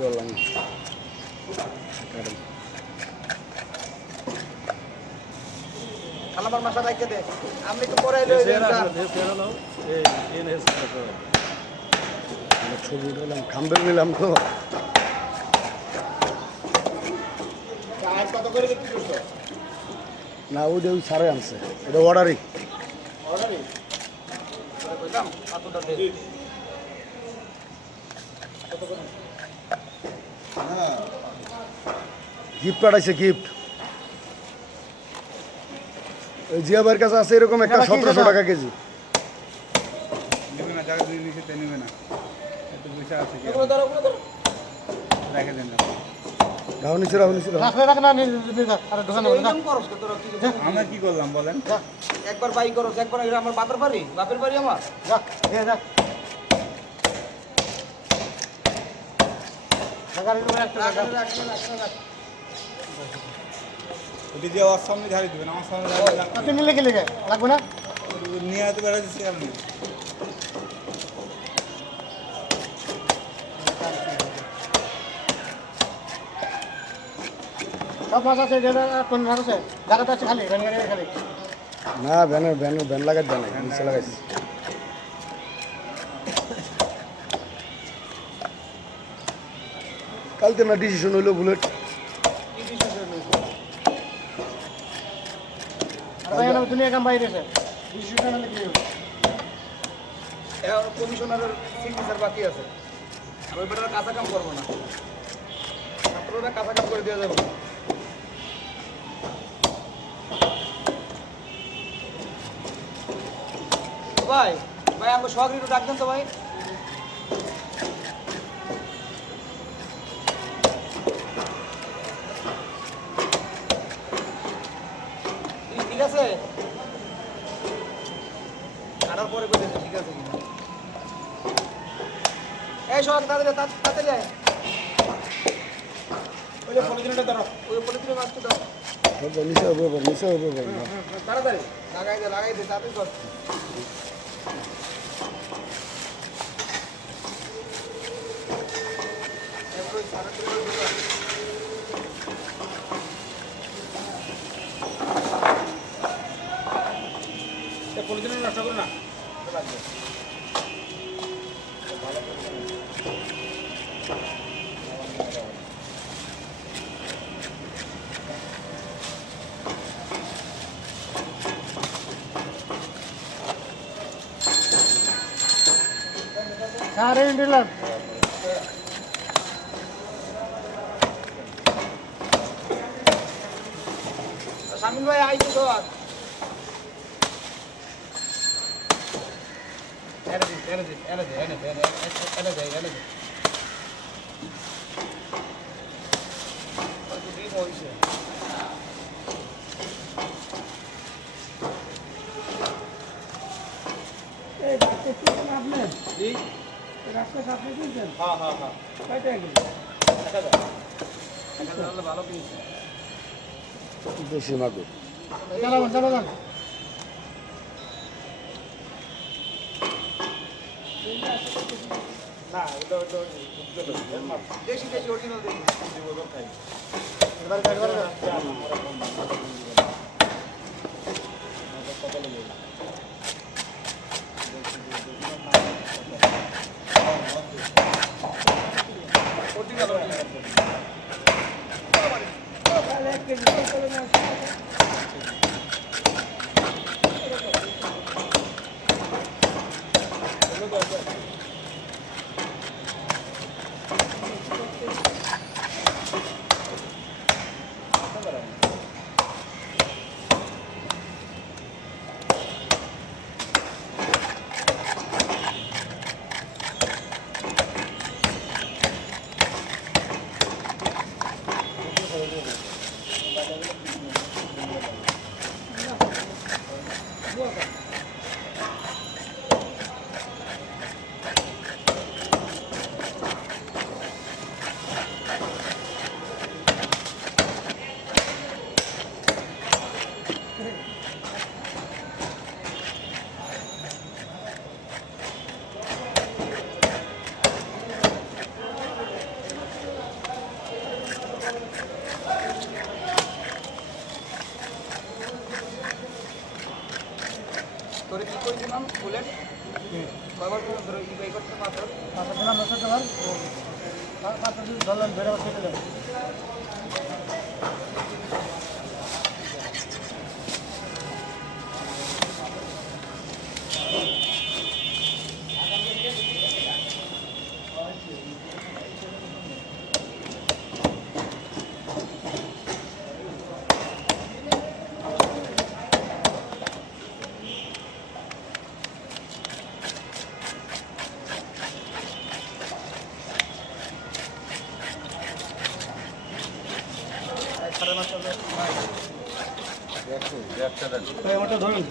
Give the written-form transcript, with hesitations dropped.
বললাম আমার মাসা রাখতে দে আমি একটু পরে এলো ছবি উঠালাম খাম্বেল নিলাম তো কত করে বিক্রি করছো না ওই সারে আনছে এটা অর্ডারই অর্ডারই কইলাম কতটা দে কত করে গিফট পাঠাইছে গিফট জিয়াবার কাছে আছে এরকম একটা 1700 টাকা কেজি নেবে না যারা দুই নিচে নেবে না এত পয়সা আছে কি ধরো ধরো রেখে দেন না রাহুল নিচে রাখ না আরে দোকানে বল করছ তোরা কি আমরা কি করলাম বলেন একবার বাই করছ একবার এটা আমার বাপের বাড়ি আমার যা যা লাগার উপরে একটা রাখ ওটি দিয়ে আমার সামনে ঝাড়ি দেবেন আমার সামনে ঝাড়ি আপনি মিলে কি লেগে লাগবে না নিয়ে আসতে বেড়াচ্ছি আপনি সব মাছ আছে যেটা কোন মাছ আছে জায়গাটা আছে খালি খালি না ভ্যান লাগাই দেন নিচে লাগাইছি কালকে না ডিসিশন হইলো বুলেট দুনিয়া কাম বাইরে আছে কমিশনারের সিগনেচার বাকি আছে আমি বেটার কাঁচা কাম করবো না ছাত্ররা কাঁচা কাম করে দেওয়া যাবে না ভাই ভাই আমাকে সহজ একটু ডাকতেন তো ভাই ঠিক আছে কাটার পরে করে ঠিক আছে এই সব তাতে যায় ওই যে পলিথিনটা ধরো ওই পলিথিনের মাছটা ধরো নিচে হবে তাড়াতাড়ি লাগাই দে তাড়াতাড়ি কর পলিথিনের নষ্ট করো না সারে দিলাম শামিল ভাই আইছো তো এনে ভালো কিনছে দেশি মাগুর চলো না দেশি অরিজিনাল দেশি খুলেন কয়বার পর্যন্ত ধরে ইবাই করতে মাত্র পাঁচটা দিলাম 10 টাকা পাঁচটা দিন ধরলেন বেড়ে কেটে দেবেন সাড়ে পাঁচটা আমারটা ধরুন